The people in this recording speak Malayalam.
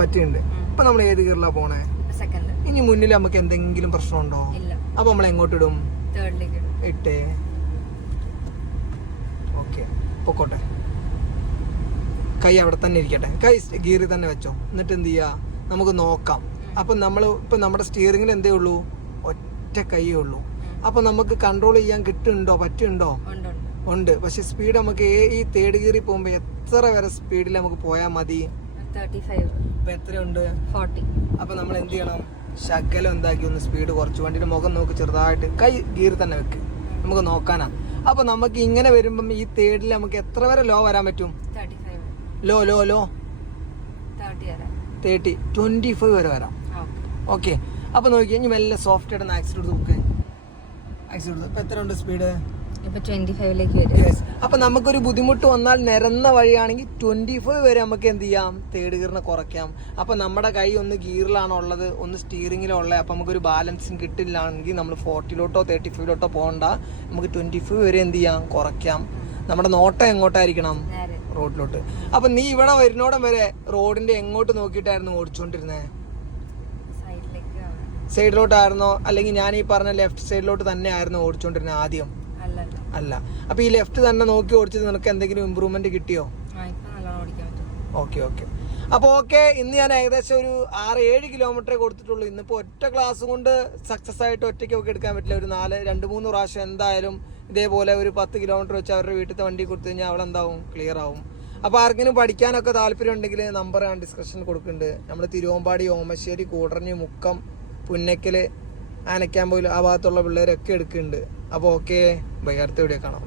പറ്റുന്നുണ്ട്. ഇപ്പൊ നമ്മൾ ഏത് ഗിയറിലാ പോണേ? ഇനി മുന്നിൽ നമുക്ക് എന്തെങ്കിലും പ്രശ്നമുണ്ടോ? അപ്പൊ നമ്മൾ എങ്ങോട്ട് ഇടും? ഇട്ടേ. ഓക്കെ, പൊക്കോട്ടെ. കൈ അവിടെ തന്നെ ഇരിക്കട്ടെ. കൈ ഗിയറിൽ തന്നെ വെച്ചോ. എന്നിട്ട് എന്ത് ചെയ്യാ, നമുക്ക് നോക്കാം. അപ്പൊ ഇപ്പൊ നമ്മുടെ സ്റ്റിയറിംഗിൽ എന്തേ ഉള്ളൂ? ഒറ്റ കൈയേ ഉള്ളൂ. അപ്പൊ നമുക്ക് കൺട്രോൾ ചെയ്യാൻ കിട്ടുന്നുണ്ടോ? പറ്റുന്നുണ്ടോ? ഉണ്ട്. പക്ഷെ സ്പീഡ് നമുക്ക് ഈ തേർഡ് ഗിയറിൽ പോകുമ്പോ എത്ര വരെ സ്പീഡിൽ നമുക്ക് പോയാൽ മതി? 35. ഇപ്പൊ എത്രയുണ്ട്? 40. അപ്പൊ നമ്മൾ എന്ത് ചെയ്യണം? ശകലം എന്താക്കി ഒന്ന് സ്പീഡ് കുറച്ച്. വണ്ടിയുടെ മുഖം നോക്ക്, ചെറുതായിട്ട് കൈ ഗിയറിൽ തന്നെ വെക്ക്, നമുക്ക് നോക്കാനാ. അപ്പൊ നമുക്ക് ഇങ്ങനെ വരുമ്പം ഈ തേർഡിൽ നമുക്ക് എത്ര വരെ ലോ വരാൻ പറ്റും? 35. ലോ 30, 25 വരെ വരാം. ഓക്കെ, അപ്പൊ നോക്കിയാൽ ഇനി മെല്ലെ സോഫ്റ്റ് ആയിട്ട് ആക്സിഡന്റ് നോക്ക്. ആക്സിഡന്റ് ഇപ്പൊ എത്ര ഉണ്ട് സ്പീഡ്? ഇപ്പൊ 25ലേക്ക് വരും. അപ്പൊ നമുക്കൊരു ബുദ്ധിമുട്ട് വന്നാൽ നിരന്ന വഴിയാണെങ്കിൽ 25 വരെ നമുക്ക് എന്ത് ചെയ്യാം? തേർഡ് ഗിയറിനെ കുറയ്ക്കാം. അപ്പൊ നമ്മുടെ കൈ ഒന്ന് ഗിയറിലാണോ ഉള്ളത്, ഒന്ന് സ്റ്റിയറിംഗിലോ ഉള്ളത്. അപ്പൊ നമുക്കൊരു ബാലൻസിങ് കിട്ടില്ലാണെങ്കിൽ നമ്മൾ 40ലോട്ടോ 35ലോട്ടോ പോകണ്ട. നമുക്ക് 25 വരെ എന്ത് ചെയ്യാം? കുറയ്ക്കാം. നമ്മുടെ നോട്ടം എങ്ങോട്ടായിരിക്കണം? റോഡിലോട്ട്. അപ്പൊ നീ ഇവിടെ വരുന്നോടം വരെ റോഡിന്റെ എങ്ങോട്ട് നോക്കിയിട്ടായിരുന്നു ഓടിച്ചോണ്ടിരുന്നേ? സൈഡിലോട്ടായിരുന്നോ, അല്ലെങ്കിൽ ഞാൻ ഈ പറഞ്ഞ ലെഫ്റ്റ് സൈഡിലോട്ട് തന്നെ ആയിരുന്നു ഓടിച്ചോണ്ടിരുന്നത് ആദ്യം? അല്ല. അപ്പൊ ഈ ലെഫ്റ്റ് തന്നെ നോക്കി ഓടിച്ചത് നിനക്ക് എന്തെങ്കിലും ഇമ്പ്രൂവ്മെന്റ് കിട്ടിയോ? ഓക്കെ. അപ്പൊ ഇന്ന് ഞാൻ ഏകദേശം ഒരു 6-7 കിലോമീറ്റർ കൊടുത്തിട്ടുള്ളൂ. ഇന്നിപ്പോ ഒറ്റ ക്ലാസ് കൊണ്ട് സക്സസ് ആയിട്ട് ഒറ്റയ്ക്കൊക്കെ എടുക്കാൻ പറ്റില്ല. ഒരു 2-3 പ്രാവശ്യം എന്തായാലും ഇതേപോലെ ഒരു 10 കിലോമീറ്റർ വെച്ച് അവരുടെ വീട്ടിലത്തെ വണ്ടി കൊടുത്തു കഴിഞ്ഞാൽ അവിടെ എന്താവും? ക്ലിയർ ആവും. അപ്പൊ ആർക്കെങ്കിലും പഠിക്കാനൊക്കെ താല്പര്യം ഉണ്ടെങ്കിൽ നമ്പർ ഞാൻ ഡിസ്ക്രിപ്ഷനിൽ കൊടുക്കുന്നുണ്ട്. നമ്മൾ തിരുവമ്പാടി, ഓമശ്ശേരി, കൂടറഞ്ഞി, മുക്കം, പുന്നക്കല്, ആനക്കാമ്പോയിൽ ആ ഭാഗത്തുള്ള പിള്ളേരൊക്കെ എടുക്കുന്നുണ്ട്. അപ്പോൾ ബൈ, അടുത്ത വീഡിയോ കാണാം.